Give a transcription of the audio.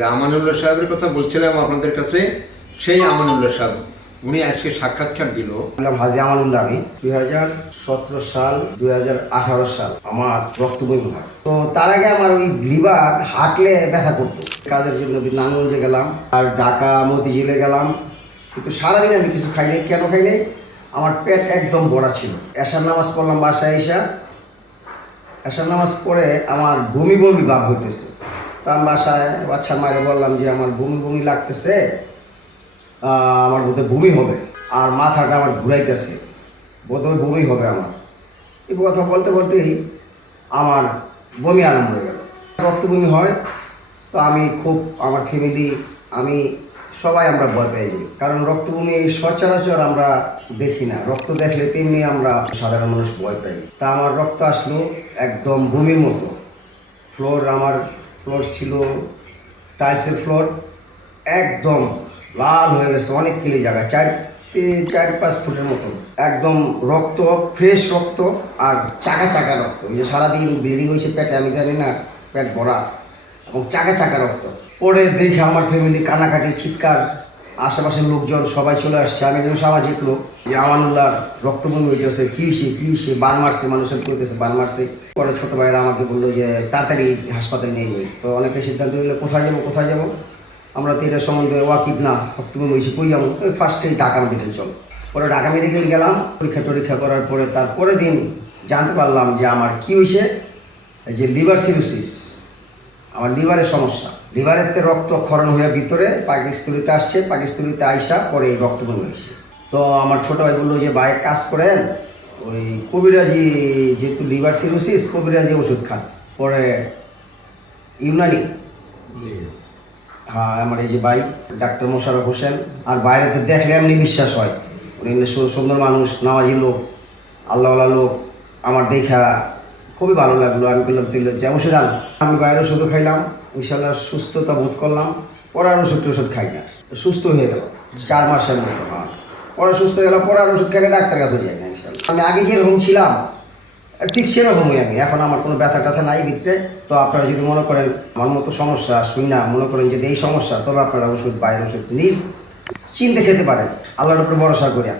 যে আমানুল্লাহ সাহেবের কথা বলছিলাম আপনাদের কাছে, সেই আমানুল্লাহ সাহেব উনি আজকে সাক্ষাৎকার দিল। হাজি আমানুল্লাহ। আমি 2017 সাল 2018 সাল আমার রক্তবমি হয়। তো তার আগে আমার ওই লিভার হাঁটলে ব্যথা করতো। কাজের জন্য নারায়ণগঞ্জে গেলাম আর ঢাকা মতিঝিলে গেলাম, কিন্তু সারাদিন আমি কিছু খাই নাই। কেন খাই নাই? আমার পেট একদম ভরা ছিল। এশার নামাজ পড়লাম বাসায় এসা, এশার নামাজ পড়ে আমার বমি বমি ভাব হইতেছে। তো আমি বাসায় বাচ্চার মায়ের বললাম যে আমার বমি বমি লাগতেছে, আমার বোধহয় বমি হবে, আর মাথাটা আমার ঘুরাইতেছে, বোধহয় বমি হবে আমার। এই কথা বলতে বলতেই আমার বমি আরম্ভ হয়ে গেল। রক্ত বমি হয়। তো আমি খুব, আমার ফ্যামিলি, আমি সবাই আমরা ভয় পেয়ে যাই, কারণ রক্তবমি এই সচরাচর আমরা দেখি না। রক্ত দেখলে তেমনি আমরা সাধারণ মানুষ ভয় পাই। তা আমার রক্ত আসলো একদম বমির মতো। আমার ফ্লোর ছিল টাইলসের ফ্লোর, একদম লাল হয়ে গেছে, অনেক কিলি জায়গা, 4-5 ফুটের মতো একদম রক্ত, ফ্রেশ রক্ত আর চাকা চাকা রক্ত। ওই যে সারাদিন ব্লিডিং হয়েছে পেটে, আমি জানি না, পেট ভরা এবং চাকা চাকা রক্ত। পরে দেখে আমার ফ্যামিলি কান্নাকাটি, চিৎকার, আশেপাশের লোকজন সবাই চলে আসছে। আমি যেন সামাজিক লোক, যে আমানুল্লাহর রক্তবমি হইতেছে, কী হয়েছে, বান মারছে, মানুষের কী হইতেছে, বান মারছে। পরে ছোটো ভাইয়েরা আমাকে বললো যে তাড়াতাড়ি হাসপাতালে নিয়ে যাই। তো অনেকে সিদ্ধান্ত নিলে কোথায় যাবো, আমরা তো এটা সম্বন্ধে ওয়াকিব না, রক্তবমি হয়েছে কই যাবো, ওই ফার্স্টেই ঢাকা মেডিকেল চলো। পরে ঢাকা মেডিকেল গেলাম, পরীক্ষা করার পরে তারপরের দিন জানতে পারলাম যে আমার কী হয়েছে, এই যে লিভার সিরোসিস, আমার লিভারের সমস্যা। লিভারের রক্ত ক্ষরণ হয়ে ভিতরে পাকিস্তানিতে আসছে, পাকিস্তানিতে আইসা পরে এই রক্তবমি হয়েছে। তো আমার ছোটো ভাই বললো যে ভাই কাজ করেন, ওই কবিরাজি, যেহেতু লিভার সিরোসিস, কবিরাজি ওষুধ খান। পরে ইউনানি, হ্যাঁ, আমার এই যে ভাই ডাক্তার মোশাররফ হোসেন, আর বাইরে তো দেখলে এমনি বিশ্বাস হয়, উনি সুন্দর মানুষ, নামাজি লোক, আল্লাহওয়ালা লোক। আমার দেখা খুবই ভালো লাগলো। আমি বললাম তাহলে যে ওষুধ আন। আমি বাইরের ওষুধও খাইলাম, ইনশাল্লাহ সুস্থতা বোধ করলাম। পরে আর ওষুধ খাই না, সুস্থ হয়ে গেল 4 মাসের মতো। হ্যাঁ, পরে সুস্থ হয়ে গেল, পরে আর ওষুধ খেলে ডাক্তার কাছে যাই না ইনশাল্লাহ। আমি আগে যেরকম ছিলাম ঠিক সেরকমই আমি এখন, আমার কোনো ব্যথা ট্যাথা নাই ভিতরে। তো আপনারা যদি মনে করেন আমার মতো সমস্যা শুনে মনে করেন যদি এই সমস্যা, তবে আপনারা ওষুধ, বাইরের ওষুধ চিনতে খেতে পারেন, আল্লাহর উপরে ভরসা করিয়া।